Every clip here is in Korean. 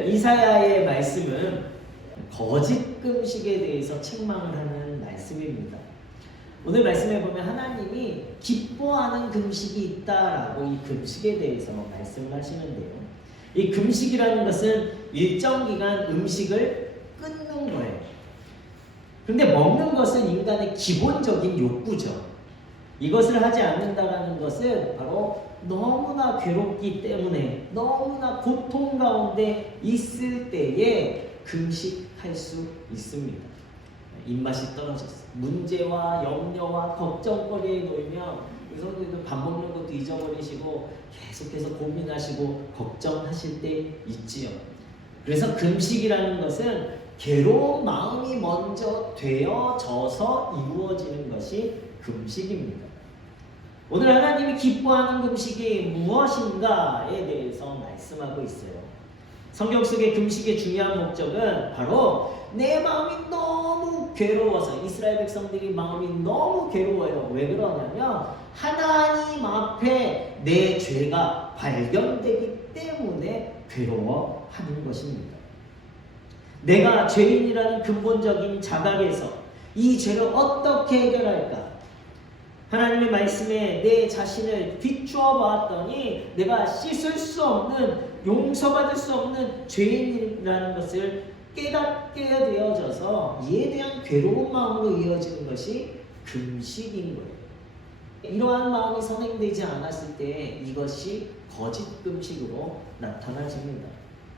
오늘 이사야의 말씀은 거짓 금식에 대해서 책망을 하는 말씀입니다. 오늘 말씀에 보면 하나님이 기뻐하는 금식이 있다라고 이 금식에 대해서 말씀을 하시는데요. 이 금식이라는 것은 일정 기간 음식을 끊는 거예요. 그런데 먹는 것은 인간의 기본적인 욕구죠. 이것을 하지 않는다라는 것은 바로 너무나 괴롭기 때문에 너무나 고통 가운데 있을 때에 금식할 수 있습니다. 입맛이 떨어졌어요. 문제와 염려와 걱정거리에 놓이면 성도님들 밥 먹는 것도 잊어버리시고 계속해서 고민하시고 걱정하실 때 있지요. 그래서 금식이라는 것은 괴로운 마음이 먼저 되어져서 이루어지는 것이 금식입니다. 오늘 하나님이 기뻐하는 금식이 무엇인가에 대해서 말씀하고 있어요. 성경 속의 금식의 중요한 목적은 바로 내 마음이 너무 괴로워서, 이스라엘 백성들이 마음이 너무 괴로워요. 왜 그러냐면 하나님 앞에 내 죄가 발견되기 때문에 괴로워하는 것입니다. 내가 죄인이라는 근본적인 자각에서 이 죄를 어떻게 해결할까? 하나님의 말씀에 내 자신을 비추어 보았더니 내가 씻을 수 없는, 용서받을 수 없는 죄인이라는 것을 깨닫게 되어져서 이에 대한 괴로운 마음으로 이어지는 것이 금식인 거예요. 이러한 마음이 선행되지 않았을 때 이것이 거짓 금식으로 나타나집니다.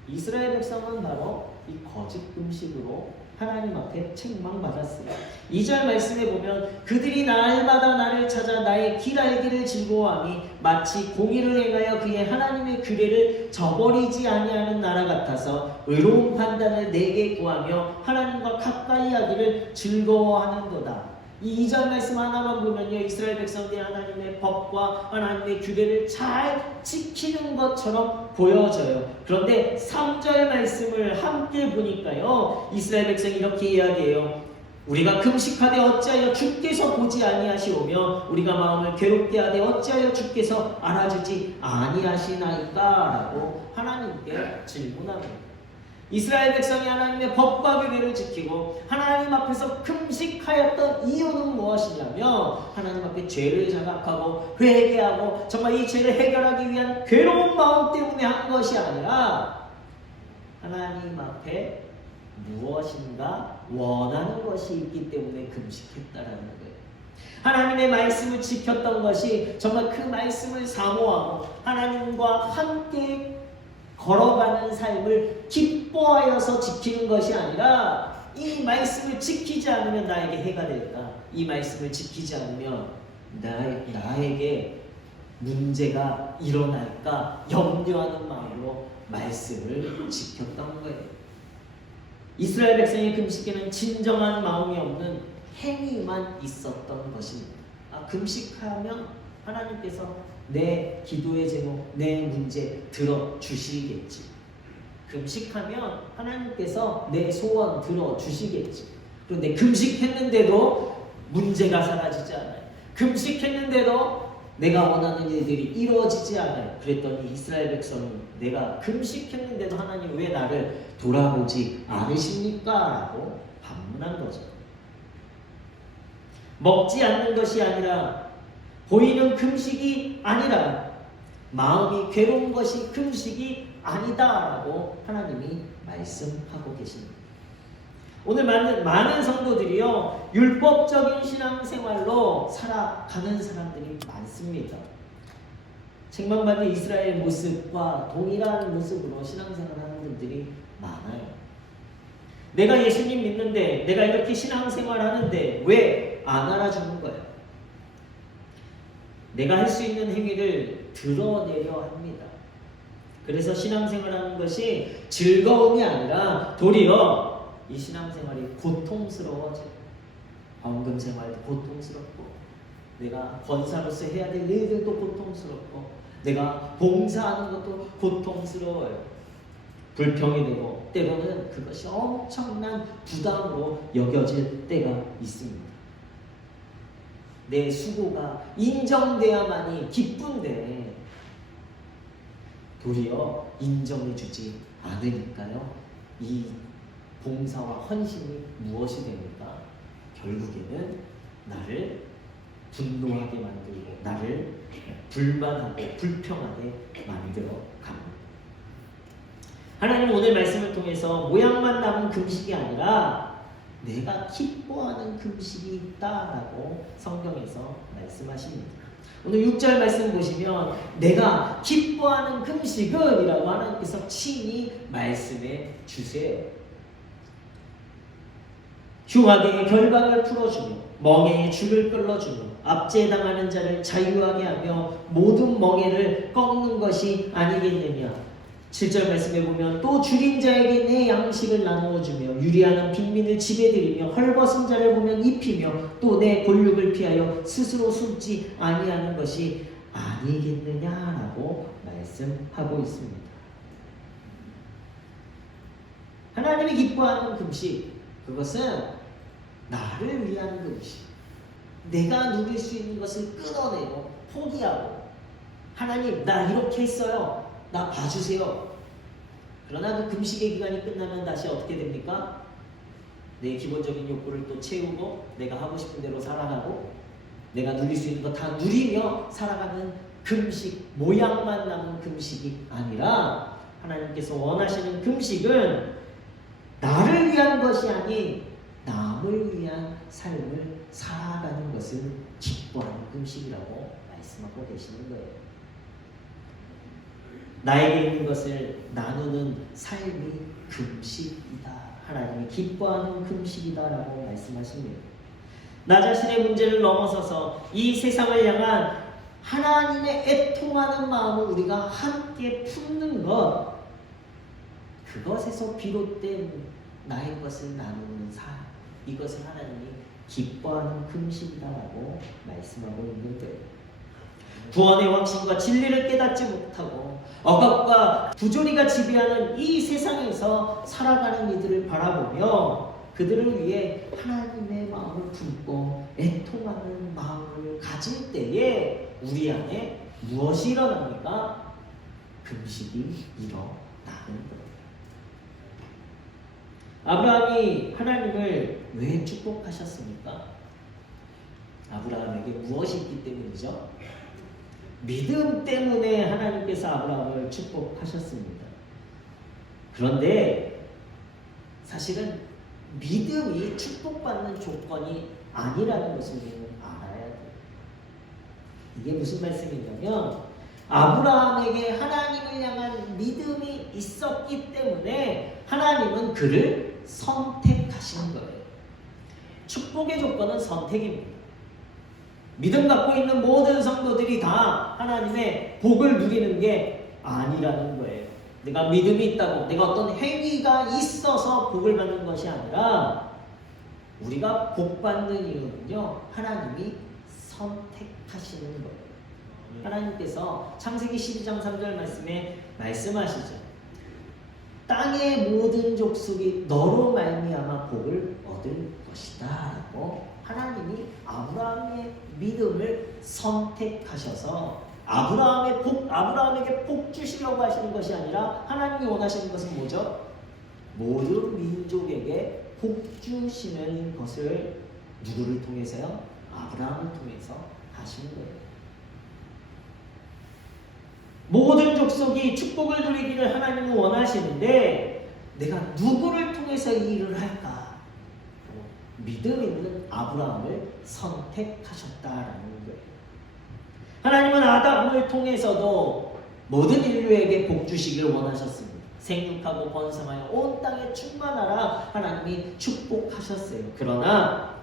이스라엘 백성은 바로 이 거짓 금식으로 하나님 앞에 책망받았어요. 2절 말씀에 보면 그들이 날마다 나를 찾아 나의 길 알기를 즐거워하니 마치 공의를 행하여 그의 하나님의 규례를 저버리지 아니하는 나라 같아서 의로운 판단을 내게 구하며 하나님과 가까이 하기를 즐거워하는도다. 이 2절 말씀 하나만 보면요, 이스라엘 백성들이 하나님의 법과 하나님의 규례를 잘 지키는 것처럼 보여져요. 그런데 3절 말씀을 함께 보니까요, 이스라엘 백성이 이렇게 이야기해요. 우리가 금식하되 어찌하여 주께서 보지 아니하시오며 우리가 마음을 괴롭게 하되 어찌하여 주께서 알아주지 아니하시나이까? 라고 하나님께 질문합니다. 이스라엘 백성이 하나님의 법과 규례를 지키고 하나님 앞에서 금식하였던 이유는 무엇이냐면 하나님 앞에 죄를 자각하고 회개하고 정말 이 죄를 해결하기 위한 괴로운 마음 때문에 한 것이 아니라 하나님 앞에 무엇인가 원하는 것이 있기 때문에 금식했다라는 거예요. 하나님의 말씀을 지켰던 것이 정말 그 말씀을 사모하고 하나님과 함께 걸어가는 삶을 기뻐하여서 지키는 것이 아니라 이 말씀을 지키지 않으면 나에게 해가 될까? 이 말씀을 지키지 않으면 나에게 문제가 일어날까? 염려하는 마음으로 말씀을 지켰던 거예요. 이스라엘 백성의 금식에는 진정한 마음이 없는 행위만 있었던 것입니다. 금식하면 하나님께서 내 기도의 제목, 내 문제 들어주시겠지. 금식하면 하나님께서 내 소원 들어주시겠지. 그런데 금식했는데도 문제가 사라지지 않아요. 금식했는데도 내가 원하는 일들이 이루어지지 않아요. 그랬더니 이스라엘 백성은 내가 금식했는데도 하나님 왜 나를 돌아보지 않으십니까? 라고 반문한 거죠. 먹지 않는 것이 아니라 보이는 금식이 아니라 마음이 괴로운 것이 금식이 아니다라고 하나님이 말씀하고 계십니다. 오늘 많은 성도들이요, 율법적인 신앙생활로 살아가는 사람들이 많습니다. 책망받는 이스라엘 모습과 동일한 모습으로 신앙생활하는 분들이 많아요. 내가 예수님 믿는데, 내가 이렇게 신앙생활하는데 왜 안 알아주는 거예요? 내가 할 수 있는 행위를 드러내려 합니다. 그래서 신앙생활하는 것이 즐거움이 아니라 도리어 이 신앙생활이 고통스러워져요. 헌금 생활도 고통스럽고, 내가 권사로서 해야 될 일들도 고통스럽고, 내가 봉사하는 것도 고통스러워요. 불평이 되고 때로는 그것이 엄청난 부담으로 여겨질 때가 있습니다. 내 수고가 인정돼야만이 기쁜데 도리어 인정해주지 않으니까요. 이 봉사와 헌신이 무엇이 됩니까? 결국에는 나를 분노하게 만들고 나를 불만하고 불평하게 만들어 갑니다. 하나님 오늘 말씀을 통해서 모양만 남은 금식이 아니라 내가 기뻐하는 금식이 있다라고 성경에서 말씀하십니다. 오늘 6절 말씀 보시면 내가 기뻐하는 금식은 이라고 하나님께서 친히 말씀해 주세요. 흉악의 결박을 풀어주며 멍에의 줄을 끌어주며 압제당하는 자를 자유하게 하며 모든 멍에를 꺾는 것이 아니겠느냐. 7절 말씀에 보면 또 줄인 자에게 내 양식을 나누어 주며 유리하는 빈민을 집에 들이며 헐벗은 자를 보면 입히며 또 내 권력을 피하여 스스로 숨지 아니하는 것이 아니겠느냐라고 말씀하고 있습니다. 하나님이 기뻐하는 금식, 그것은 나를 위한 금식, 내가 누릴 수 있는 것을 끊어내고 포기하고 하나님 나 이렇게 했어요, 나 봐주세요. 그러나 그 금식의 기간이 끝나면 다시 어떻게 됩니까? 내 기본적인 욕구를 또 채우고 내가 하고 싶은 대로 살아가고 내가 누릴 수 있는 거 다 누리며 살아가는 금식, 모양만 남은 금식이 아니라 하나님께서 원하시는 금식은 나를 위한 것이 아닌 남을 위한 삶을 살아가는 것을 기뻐하는 금식이라고 말씀하고 계시는 거예요. 나에게 있는 것을 나누는 삶이 금식이다. 하나님이 기뻐하는 금식이다라고 말씀하십니다. 나 자신의 문제를 넘어서서 이 세상을 향한 하나님의 애통하는 마음을 우리가 함께 품는 것, 그것에서 비롯된 나의 것을 나누는 삶, 이것을 하나님이 기뻐하는 금식이다라고 말씀하고 있는 거예요. 구원의 확신과 진리를 깨닫지 못하고 억압과 부조리가 지배하는 이 세상에서 살아가는 이들을 바라보며 그들을 위해 하나님의 마음을 품고 애통하는 마음을 가질 때에 우리 안에 무엇이 일어납니까? 금식이 일어나는 거예요. 아브라함이 하나님을 왜 축복하셨습니까? 아브라함에게 무엇이 있기 때문이죠? 믿음 때문에 하나님께서 아브라함을 축복하셨습니다. 그런데 사실은 믿음이 축복받는 조건이 아니라는 것을 우리는 알아야 돼요. 이게 무슨 말씀이냐면 아브라함에게 하나님을 향한 믿음이 있었기 때문에 하나님은 그를 선택하시는 거예요. 축복의 조건은 선택입니다. 믿음 갖고 있는 모든 성도들이 다 하나님의 복을 누리는 게 아니라는 거예요. 내가 믿음이 있다고 내가 어떤 행위가 있어서 복을 받는 것이 아니라 우리가 복 받는 이유는요, 하나님이 선택하시는 거예요. 하나님께서 창세기 12장 3절 말씀에 말씀하시죠. 땅의 모든 족속이 너로 말미암아 복을 얻을 것이다 라고 하나님이 아브라함의 믿음을 선택하셔서 아브라함에게 복 주시려고 하시는 것이 아니라 하나님이 원하시는 것은 뭐죠? 모든 민족에게 복 주시는 것을 누구를 통해서요? 아브라함을 통해서 하시는 거예요. 모든 족속이 축복을 누리기를 하나님은 원하시는데 내가 누구를 통해서 이 일을 할까? 믿음 있는 아브라함을 선택하셨다라는 거예요. 하나님은 아담을 통해서도 모든 인류에게 복 주시길 원하셨습니다. 생육하고 번성하여 온 땅에 충만하라 하나님이 축복하셨어요. 그러나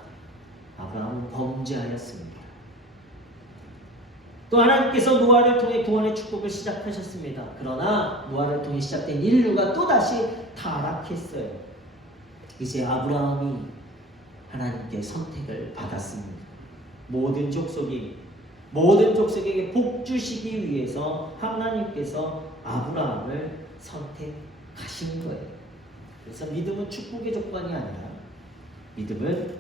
아브라함은 범죄하였습니다. 또 하나님께서 노아를 통해 구원의 축복을 시작하셨습니다. 그러나 노아를 통해 시작된 인류가 또다시 타락했어요. 이제 아브라함이 하나님께 선택을 받았습니다. 모든 족속에게 복 주시기 위해서 하나님께서 아브라함을 선택하신 거예요. 그래서 믿음은 축복의 조건이 아니라 믿음은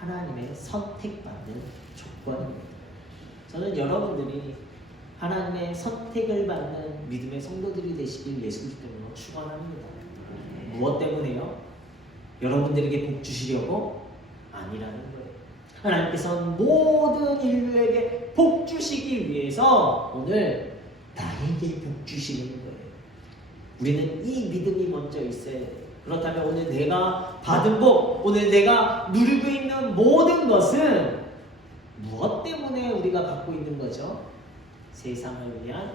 하나님의 선택받는 조건입니다. 저는 여러분들이 하나님의 선택을 받는 믿음의 성도들이 되시길 예수 그리스도로 축원합니다. 무엇 때문에요? 여러분들에게 복 주시려고? 아니라는 거예요. 하나님께서는 모든 인류에게 복 주시기 위해서 오늘 나에게 복 주시는 거예요. 우리는 이 믿음이 먼저 있어야 돼요. 그렇다면 오늘 내가 받은 복, 오늘 내가 누리고 있는 모든 것은 무엇 때문에 우리가 갖고 있는 거죠? 세상을 위한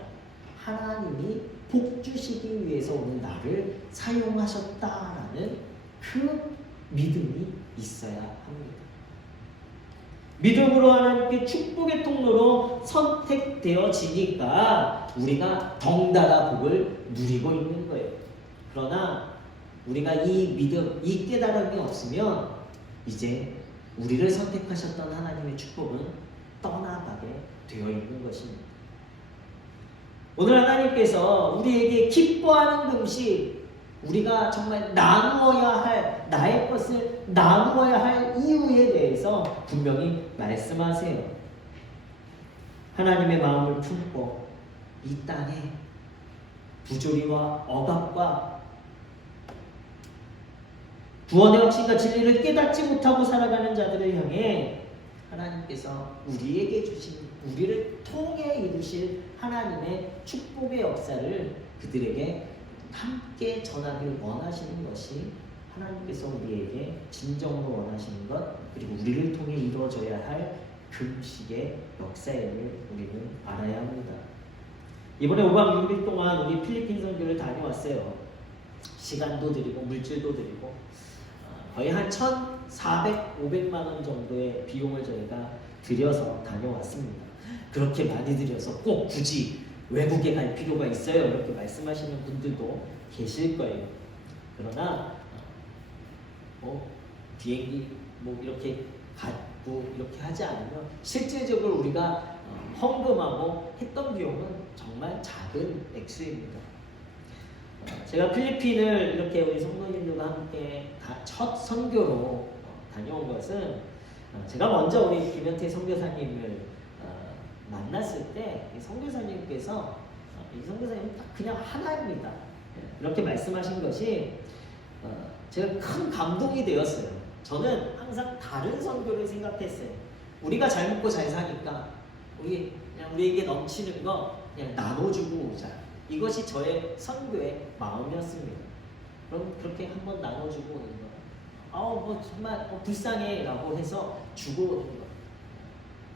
하나님이 복 주시기 위해서 오늘 나를 사용하셨다라는 그 믿음이 있어야 합니다. 믿음으로 하나님께 축복의 통로로 선택되어지니까 우리가 덩달아 복을 누리고 있는 거예요. 그러나 우리가 이 믿음, 이 깨달음이 없으면 이제 우리를 선택하셨던 하나님의 축복은 떠나가게 되어 있는 것입니다. 오늘 하나님께서 우리에게 기뻐하는 금식, 우리가 정말 나누어야 할, 나의 것을 나누어야 할 이유에 대해서 분명히 말씀하세요. 하나님의 마음을 품고 이 땅에 부조리와 억압과 구원의 확신과 진리를 깨닫지 못하고 살아가는 자들을 향해 하나님께서 우리에게 주신, 우리를 통해 이루실 하나님의 축복의 역사를 그들에게 함께 전하길 원하시는 것이 하나님께서 우리에게 진정으로 원하시는 것, 그리고 우리를 통해 이루어져야 할 금식의 역사임을 우리는 알아야 합니다. 이번에 5박 6일 동안 우리 필리핀 선교를 다녀왔어요. 시간도 드리고 물질도 드리고 거의 한 1,400, 500만 원 정도의 비용을 저희가 들여서 다녀왔습니다. 그렇게 많이 들여서 꼭 굳이 외국에 갈 필요가 있어요? 이렇게 말씀하시는 분들도 계실 거예요. 그러나 비행기 이렇게 갖고 이렇게 하지 않으면 실질적으로 우리가 헌금하고 했던 비용은 정말 작은 액수입니다. 제가 필리핀을 이렇게 우리 성도님들과 함께 첫 선교로 다녀온 것은 제가 먼저 우리 김현태 선교사님을 만났을 때 이 선교사님께서 이 선교사님은 딱 그냥 하나입니다. 이렇게 말씀하신 것이 제가 큰 감동이 되었어요. 저는 항상 다른 선교를 생각했어요. 우리가 잘 먹고 잘 사니까 그냥 우리에게 넘치는 거 그냥 나눠주고 오자. 이것이 저의 선교의 마음이었습니다. 그럼 그렇게 한번 나눠주고 오는 거. 정말 불쌍해라고 해서 주고 오는 거.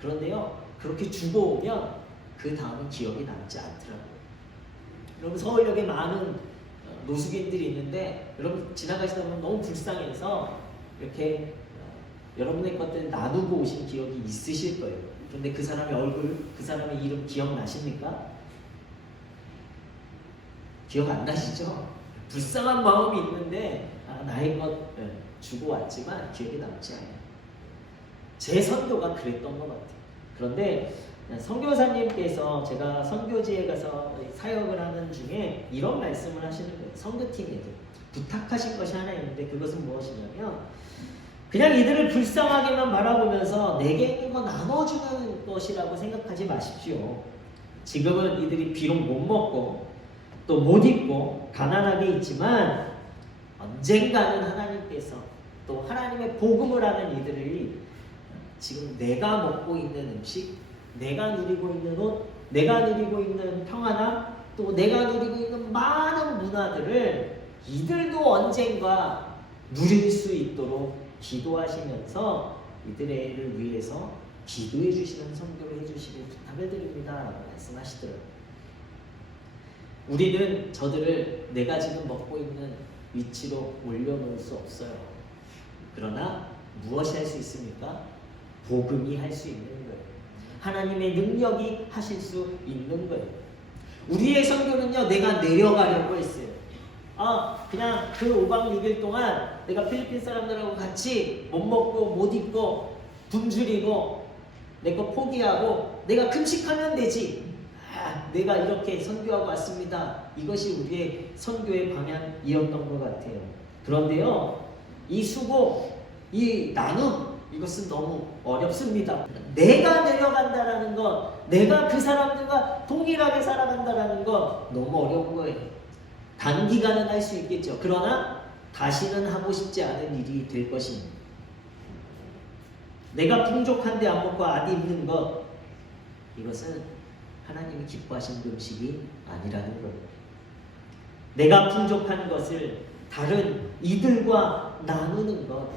그런데요, 그렇게 주고 오면 그 다음은 기억이 남지 않더라고요. 여러분 서울역에 많은 노숙인들이 있는데 여러분 지나가시다 보면 너무 불쌍해서 이렇게 여러분의 것들 나누고 오신 기억이 있으실 거예요. 그런데 그 사람의 얼굴, 그 사람의 이름 기억나십니까? 기억 안 나시죠? 불쌍한 마음이 있는데 나의 것 주고 왔지만 기억이 남지 않아요. 제 선교가 그랬던 것 같아요. 그런데 선교사님께서 제가 선교지에 가서 사역을 하는 중에 이런 말씀을 하시는 거예요. 선교팀에게 부탁하신 것이 하나 있는데 그것은 무엇이냐면 그냥 이들을 불쌍하게만 바라보면서 내게 있는 거 나눠주는 것이라고 생각하지 마십시오. 지금은 이들이 비록 못 먹고 또 못 입고 가난하게 있지만 언젠가는 하나님께서 또 하나님의 복음을 하는 이들이 지금 내가 먹고 있는 음식, 내가 누리고 있는 옷, 내가 누리고 있는 평안함, 또 내가 누리고 있는 많은 문화들을 이들도 언젠가 누릴 수 있도록 기도하시면서 이들을 위해서 기도해 주시는 선교를 해주시길 부탁을 드립니다 라고 말씀하시더라고요. 우리는 저들을 내가 지금 먹고 있는 위치로 올려놓을 수 없어요. 그러나 무엇이 할 수 있습니까? 복음이 할 수 있는 거예요. 하나님의 능력이 하실 수 있는 거예요. 우리의 선교는요, 내가 내려가려고 했어요. 그냥 그 5박 6일 동안 내가 필리핀 사람들하고 같이 못 먹고 못 입고 굶주리고 내 거 포기하고 내가 금식하면 되지. 내가 이렇게 선교하고 왔습니다. 이것이 우리의 선교의 방향이었던 것 같아요. 그런데요, 이 수고, 이 나눔, 이것은 너무 어렵습니다. 내가 내려간다라는 것, 내가 그 사람들과 동일하게 살아간다라는 것 너무 어려운 거예요. 단기간은 할 수 있겠죠. 그러나 다시는 하고 싶지 않은 일이 될 것입니다. 내가 풍족한데 안 먹고 안 입는 것, 이것은 하나님이 기뻐하시는 음식이 아니라는 거예요. 내가 풍족한 것을 다른 이들과 나누는 것,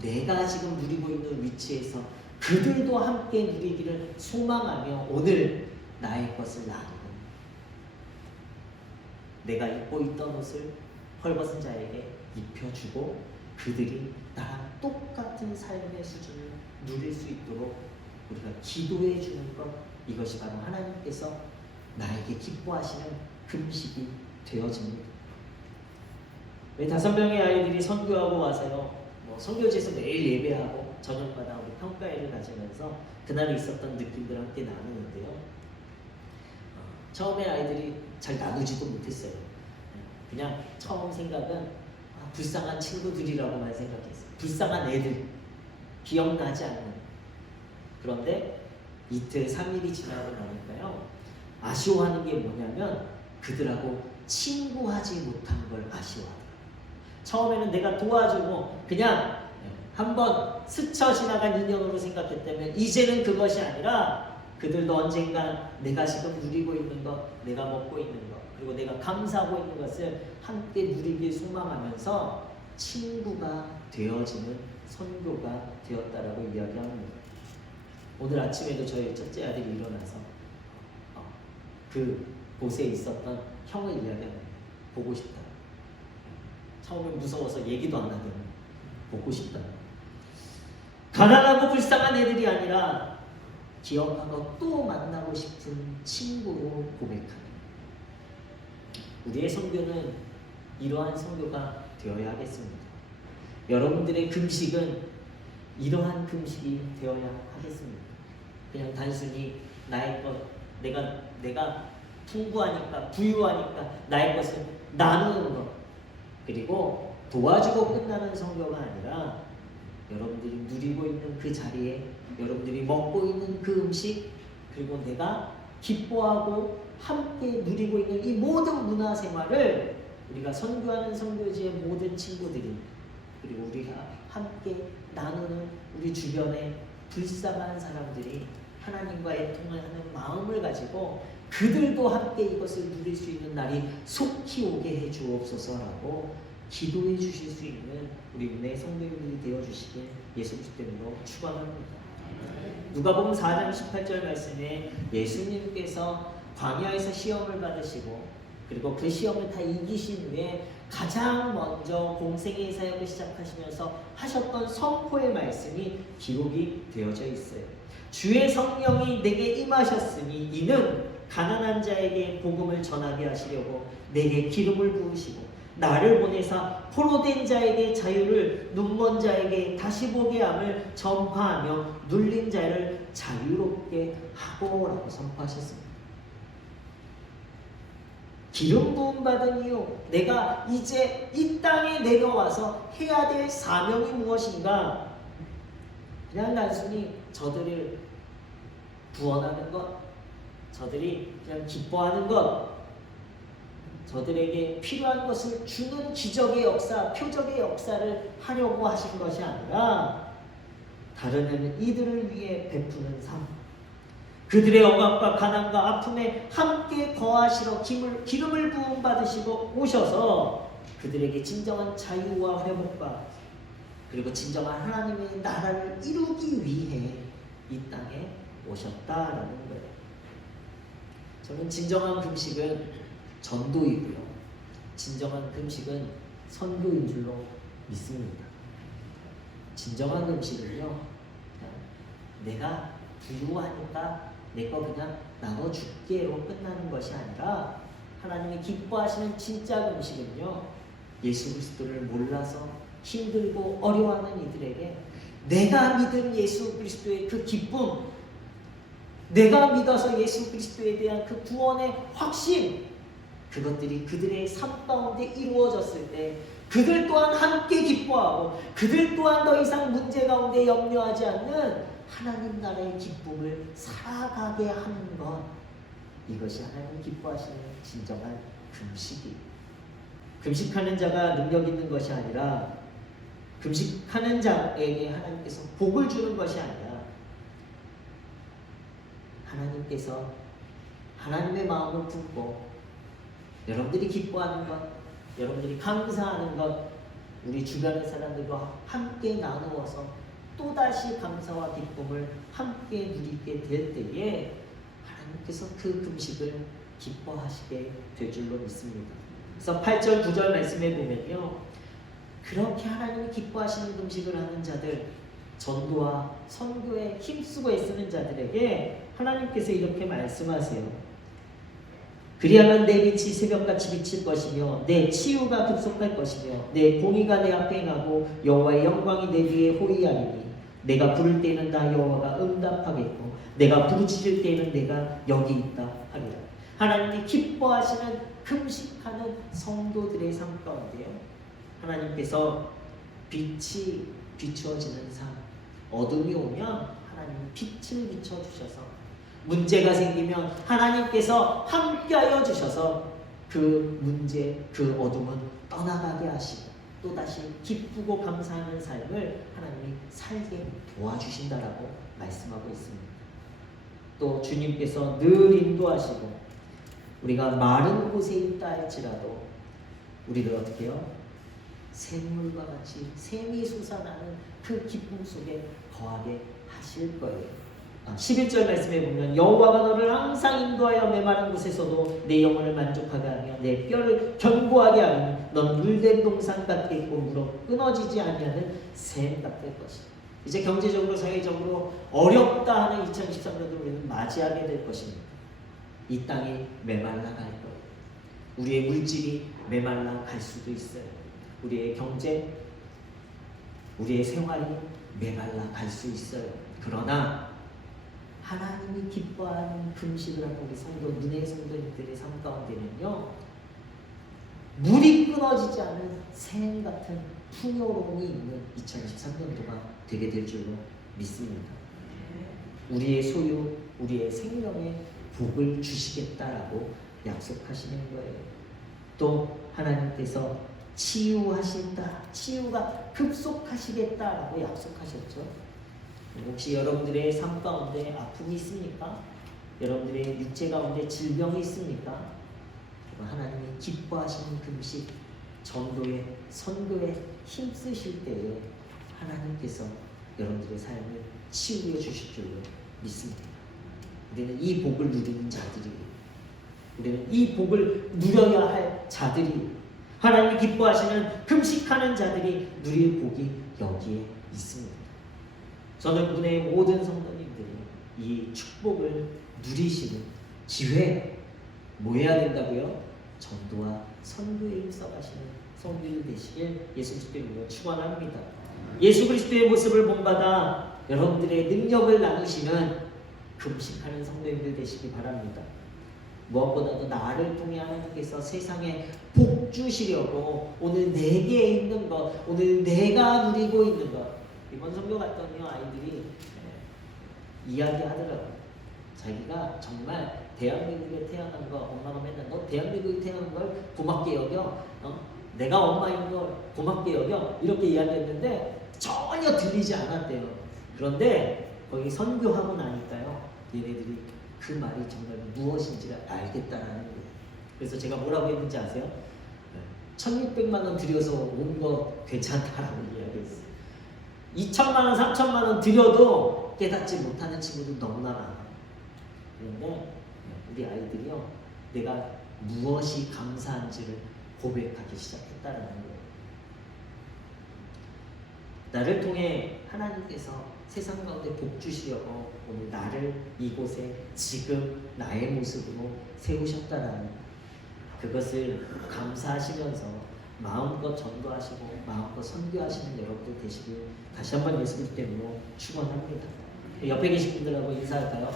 내가 지금 누리고 있는 위치에서 그들도 함께 누리기를 소망하며 오늘 나의 것을 나누는, 내가 입고 있던 옷을 헐벗은 자에게 입혀주고 그들이 나랑 똑같은 삶의 수준을 누릴 수 있도록 우리가 기도해 주는 것, 이것이 바로 하나님께서 나에게 기뻐하시는 금식이 되어집니다. 우리 5명의 아이들이 선교하고 와서요, 선교지에서 매일 예배하고 저녁마다 우리 평가회를 가지면서 그날 있었던 느낌들을 함께 나누는데요. 처음에 아이들이 잘 나누지도 못했어요. 그냥 처음 생각은 불쌍한 친구들이라고만 생각했어요. 불쌍한 애들, 기억나지 않는. 그런데 이틀 3일이 지나고 나니까요, 아쉬워하는 게 뭐냐면 그들하고 친구하지 못한 걸 아쉬워하더라고요. 처음에는 내가 도와주고 그냥 한번 스쳐 지나간 인연으로 생각했다면 이제는 그것이 아니라 그들도 언젠간 내가 지금 누리고 있는 것, 내가 먹고 있는 것, 그리고 내가 감사하고 있는 것을 함께 누리길 소망하면서 친구가 되어지는 선교가 되었다라고 이야기합니다. 오늘 아침에도 저희 첫째 아들이 일어나서 그 곳에 있었던 형을 이야기합니다. 보고 싶다. 처음엔 무서워서 얘기도 안 하더니 보고 싶다. 가난하고 불쌍한 애들이 아니라 기억하고 또 만나고 싶은 친구로 고백합니다. 우리의 선교는 이러한 선교가 되어야 하겠습니다. 여러분들의 금식은 이러한 금식이 되어야 하겠습니다. 그냥 단순히 나의 것, 내가 풍부하니까, 부유하니까 나의 것을 나누는 것, 그리고 도와주고 끝나는 선교가 아니라 여러분들이 누리고 있는 그 자리에 여러분들이 먹고 있는 그 음식, 그리고 내가 기뻐하고 함께 누리고 있는 이 모든 문화생활을 우리가 선교하는 선교지의 모든 친구들이, 그리고 우리가 함께 나누는 우리 주변의 불쌍한 사람들이 하나님과 애통을 하는 마음을 가지고 그들도 함께 이것을 누릴 수 있는 날이 속히 오게 해 주옵소서라고 기도해 주실 수 있는 우리 은혜의 성도님들이 되어 주시길 예수 그리스도 이름으로 축원합니다. 누가복음 4장 18절 말씀에 예수님께서 광야에서 시험을 받으시고 그리고 그 시험을 다 이기신 후에 가장 먼저 공생의 사역을 시작하시면서 하셨던 선포의 말씀이 기록이 되어져 있어요. 주의 성령이 내게 임하셨으니 이는 가난한 자에게 복음을 전하게 하시려고 내게 기름을 부으시고 나를 보내사 포로된 자에게 자유를, 눈먼 자에게 다시 보게 함을 전파하며 눌린 자를 자유롭게 하고라고 선포하셨습니다. 기름 부음 받은 이유, 내가 이제 이 땅에 내려와서 해야 될 사명이 무엇인가? 그냥 단순히 저들을 구원하는 것, 저들이 그냥 기뻐하는 것, 저들에게 필요한 것을 주는 기적의 역사, 표적의 역사를 하려고 하신 것이 아니라 다른 이들을 위해 베푸는 삶, 그들의 억압과 가난과 아픔에 함께 거하시러 기름을 부음 받으시고 오셔서 그들에게 진정한 자유와 회복과 그리고 진정한 하나님의 나라를 이루기 위해 이 땅에 오셨다라는 거예요. 저는 진정한 금식은 전도이고요, 진정한 금식은 선교인 줄로 믿습니다. 진정한 금식은요, 내가 부유하니까 내 거 그냥 나눠줄게로 끝나는 것이 아니라 하나님이 기뻐하시는 진짜 금식은요, 예수 그리스도를 몰라서 힘들고 어려워하는 이들에게 내가 믿은 예수 그리스도의 그 기쁨, 내가 믿어서 예수 그리스도에 대한 그 구원의 확신, 그것들이 그들의 삶 가운데 이루어졌을 때 그들 또한 함께 기뻐하고 그들 또한 더 이상 문제 가운데 염려하지 않는 하나님 나라의 기쁨을 살아가게 하는 것, 이것이 하나님 기뻐하시는 진정한 금식이. 금식하는 자가 능력 있는 것이 아니라 금식하는 자에게 하나님께서 복을 주는 것이 아니라 하나님께서 하나님의 마음을 품고 여러분들이 기뻐하는 것, 여러분들이 감사하는 것, 우리 주변의 사람들과 함께 나누어서 또다시 감사와 기쁨을 함께 누리게 될 때에 하나님께서 그 금식을 기뻐하시게 될 줄로 믿습니다. 그래서 8절 9절 말씀에 보면요, 그렇게 하나님이 기뻐하시는 금식을 하는 자들, 전도와 선교에 힘쓰고 애쓰는 자들에게 하나님께서 이렇게 말씀하세요. 그리하면 내 빛이 새벽같이 비칠 것이며 내 치유가 급속할 것이며 내 공의가 내 앞에 행하고 여호와의 영광이 내 뒤에 호위하리니 내가 부를 때에는 나 여호와가 응답하겠고 내가 부르짖을 때에는 내가 여기 있다 하리라. 하나님이 기뻐하시는 금식하는 성도들의 삶 가운데요, 하나님께서 빛이 비추어지는 삶, 어둠이 오면 하나님이 빛을 비춰주셔서, 문제가 생기면 하나님께서 함께하여 주셔서 그 문제, 그 어둠은 떠나가게 하시고 또다시 기쁘고 감사하는 삶을 하나님이 살게 도와주신다라고 말씀하고 있습니다. 또 주님께서 늘 인도하시고 우리가 마른 곳에 있다 할지라도 우리를 어떻게 해요? 샘물과 같이 샘이 솟아나는 그 기쁨 속에 거하게 하실 거예요. 11절 말씀에 보면 여호와가 너를 항상 인도하여 메마른 곳에서도 내 영혼을 만족하게 하며 내 뼈를 견고하게 하니 넌 물된 동산 같겠고 물어 끊어지지 아니하는 샘 같을 것이다. 이제 경제적으로 사회적으로 어렵다 하는 2013년도 우리는 맞이하게 될 것입니다. 이 땅이 메말라 갈 거예요. 우리의 물질이 메말라 갈 수도 있어요. 우리의 경제, 우리의 생활이 메말라 갈 수 있어요. 그러나 하나님이 기뻐하는 금식을 하는 우리 성도, 눈의 성도님들의 삶 가운데는요, 물이 끊어지지 않은 샘 같은 풍요로움이 있는 2013년도가 되게 될 줄로 믿습니다. 우리의 소유, 우리의 생명에 복을 주시겠다라고 약속하시는 거예요. 또 하나님께서 치유하신다, 치유가 급속하시겠다라고 약속하셨죠. 혹시 여러분들의 삶 가운데 아픔이 있습니까? 여러분들의 육체 가운데 질병이 있습니까? 하나님이 기뻐하시는 금식, 전도에, 선교에 힘쓰실 때에 하나님께서 여러분들의 삶을 치유해 주실 줄로 믿습니다. 우리는 이 복을 누리는 자들이, 우리는 이 복을 누려야 할 자들이, 하나님이 기뻐하시는 금식하는 자들이 누릴 복이 여기에 있습니다. 저는 군의 모든 성도님들이 이 축복을 누리시는 기회에 뭐 해야 된다고요? 전도와 선교에 힘써가시는 성도들 되시길 예수 그리스도의 이름으로 축원합니다. 예수 그리스도의 모습을 본받아 여러분들의 능력을 나누시는 금식하는 성도님들 되시기 바랍니다. 무엇보다도 나를 통해 하나님께서 세상에 복 주시려고 오늘 내게 있는 것, 오늘 내가 누리고 있는 것, 이번 선교 갔더니요, 아이들이 이야기하더라고요. 자기가 정말 대한민국에 태어난 거, 엄마가 맨날 너 대한민국에 태어난 걸 고맙게 여겨, 내가 엄마인 걸 고맙게 여겨, 이렇게 이야기했는데 전혀 들리지 않았대요. 그런데 거기 선교하고 나니까요, 얘네들이 그 말이 정말 무엇인지를 알겠다라는 거예요. 그래서 제가 뭐라고 했는지 아세요? 1,600만 원 들여서 온 거 괜찮다라고 이야기했어요. 2천만 원, 3천만 원 들여도 깨닫지 못하는 친구들 너무나 많아요. 그런데 우리 아이들이요, 내가 무엇이 감사한지를 고백하기 시작했다라는 거예요. 나를 통해 하나님께서 세상 가운데 복 주시려고 오늘 나를 이곳에 지금 나의 모습으로 세우셨다라는, 그것을 감사하시면서 마음껏 전도하시고 마음껏 선교하시는 여러분들 되시길 다시 한번 예수 그리스도 이름으로 축원합니다. 옆에 계신 분들하고 인사할까요?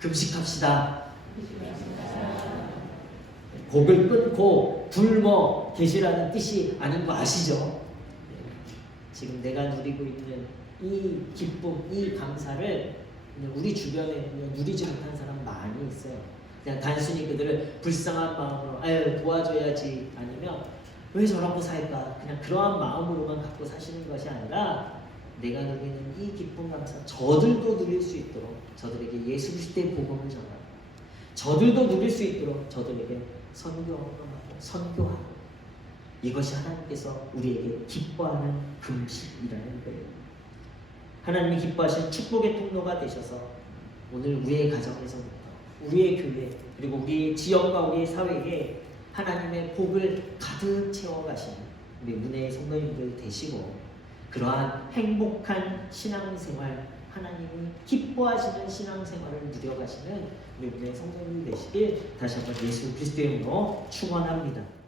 금식합시다. 곡을 끊고 굶어 계시라는 뜻이 아닌 거 아시죠? 지금 내가 누리고 있는 이 기쁨, 이 감사를 우리 주변에 누리지 못한 사람 많이 있어요. 그냥 단순히 그들을 불쌍한 마음으로 아유 도와줘야지 아니면 왜 저러고 살까 그냥 그러한 마음으로만 갖고 사시는 것이 아니라 내가 누리는 이 기쁨 감사 저들도 누릴 수 있도록 저들에게 예수 그리스도의 복음을 전하고 저들도 누릴 수 있도록 저들에게 선교하고 선교하고 이것이 하나님께서 우리에게 기뻐하는 금식이라는 거예요. 하나님이 기뻐하신 축복의 통로가 되셔서 오늘 우리의 가정에서부터 우리의 교회 그리고 우리의 지역과 우리의 사회에 하나님의 복을 가득 채워가시는 우리 은혜의 성도님들 되시고 그러한 행복한 신앙생활 하나님이 기뻐하시는 신앙생활을 누려가시는 우리 은혜의 성도님들 되시길 다시 한번 예수 그리스도의 이름으로 축원합니다.